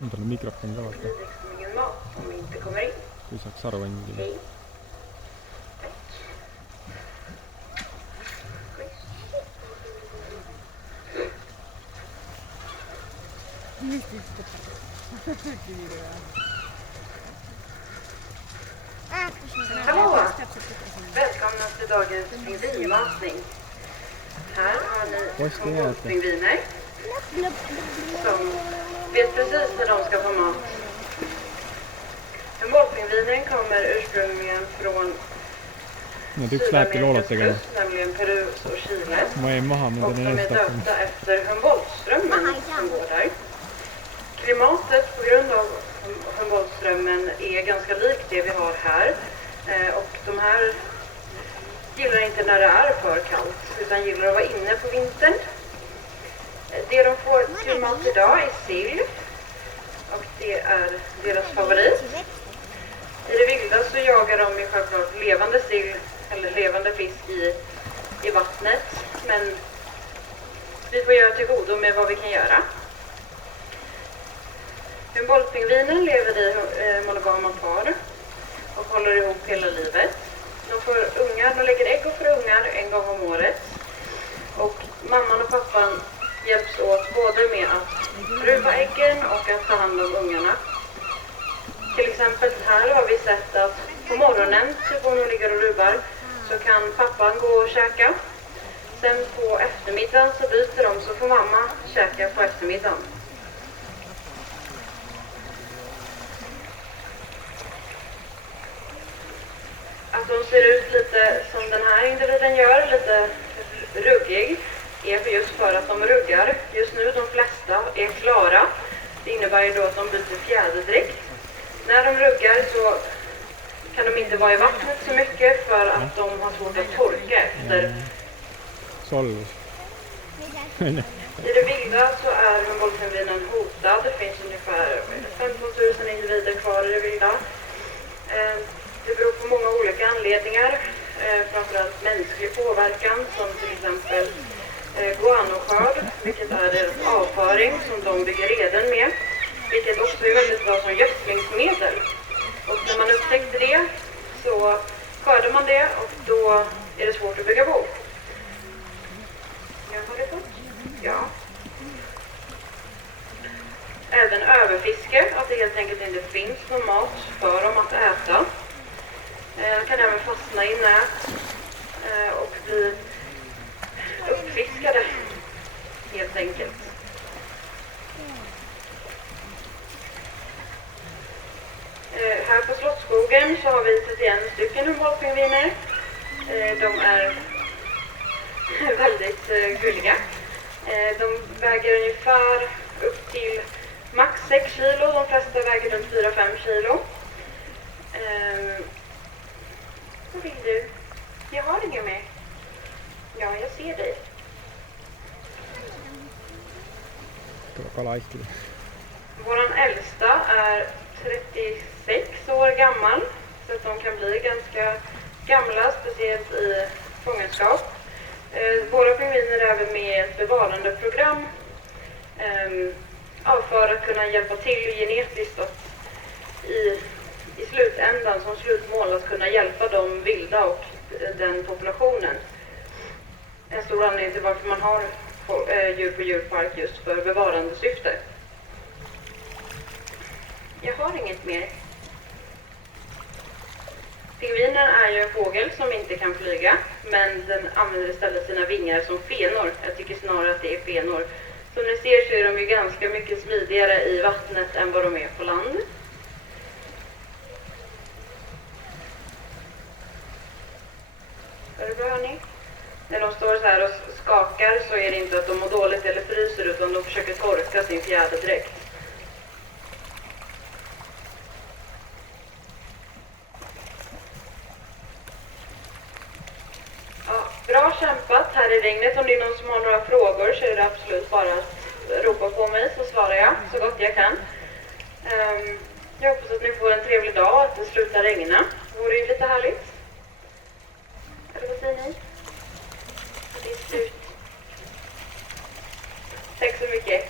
On tal on mikrofon ka vaata. Ingen mat om vi inte kommer in. Kui saaks aru endale. Hej. Hallå! Välkomna till dagens pingvinmatning. Här har ni humboldt-pingviner som vet precis när de ska få mat. Humboldt-pingvinen kommer ursprungligen från Sydamerikas kust, nämligen Peru och Chile. Och de är döpta efter Humboldt-strömmen som går där. Klimatet på grund av Humboldt-strömmen är ganska likt det vi har här. Och de här gillar inte när det är för kallt, utan gillar att vara inne på vintern. Det de får till mat idag är sill. Och det är deras favorit. I det vilda så jagar de ju självklart levande sill eller levande fisk i vattnet. Men vi får göra till godo med vad vi kan göra. Humboldt-pingvinen lever i monogama par och håller ihop hela livet. De lägger ägg och får ungar en gång om året. Och mamman och pappan hjälps åt både med att ruva äggen och att ta hand om ungarna. Till exempel här har vi sett att på morgonen, typ om de ligger och ruvar, så kan pappan gå och käka. Sen på eftermiddagen så byter de, så får mamma käka på eftermiddagen. Att de ser ut lite som den här individen gör, lite ruggig, är just för att de ruggar. Just nu de flesta är klara. Det innebär ju då att de byter fjäderdräkt. När de ruggar så kan de inte vara i vattnet så mycket för att de har svårt att torka efter. I det vilda så är humboldt-pingvinen hotad. Det finns ungefär 15 000 individer kvar i det vilda. Det beror på många olika anledningar, framförallt mänsklig påverkan som till exempel guanoskörd, vilket är deras avföring som de bygger reden med, vilket också är väldigt bra som gödslingsmedel. Och när man upptäckte det så skördar man det och då är det svårt att bygga bo. Ja. Även överfiske, att det helt enkelt inte finns någon mat för dem att äta. De kan även fastna i nät och bli uppfiskade helt enkelt. Här på Slottsskogen så har vi 31 stycken humboldt-pingviner. De är väldigt gulliga. De väger ungefär upp till max 6 kilo. De flesta väger runt 4-5 kilo. Vad vill du? Jag har inget mer. Ja, jag ser dig. Våran äldsta är 36 år gammal. Så att de kan bli ganska gamla, speciellt i fångenskap. Våra pingviner är även med i ett bevarandeprogram. För att kunna hjälpa till genetiskt att i slutändan som slutmål att kunna hjälpa de vilda och den populationen. En stor anledning till varför man har djur på djurpark just för bevarandesyfte. Jag har inget mer. Pingvinen är ju en fågel som inte kan flyga, men den använder istället sina vingar som fenor. Jag tycker snarare att det är fenor. Som ni ser så är de ju ganska mycket smidigare i vattnet än vad de är på land. Är det bra, hörni? När de står så här och skakar så är det inte att de mår dåligt eller fryser, utan de försöker torka sin fjäderdräkt. Ja, bra kämpat här i regnet. Om det är någon som har några frågor så är det absolut bara att ropa på mig, så svarar jag så gott jag kan. Jag hoppas att ni får en trevlig dag och att det slutar regna. Det vore ju lite härligt. Eller vad säger ni? Det är slut. Tack så mycket.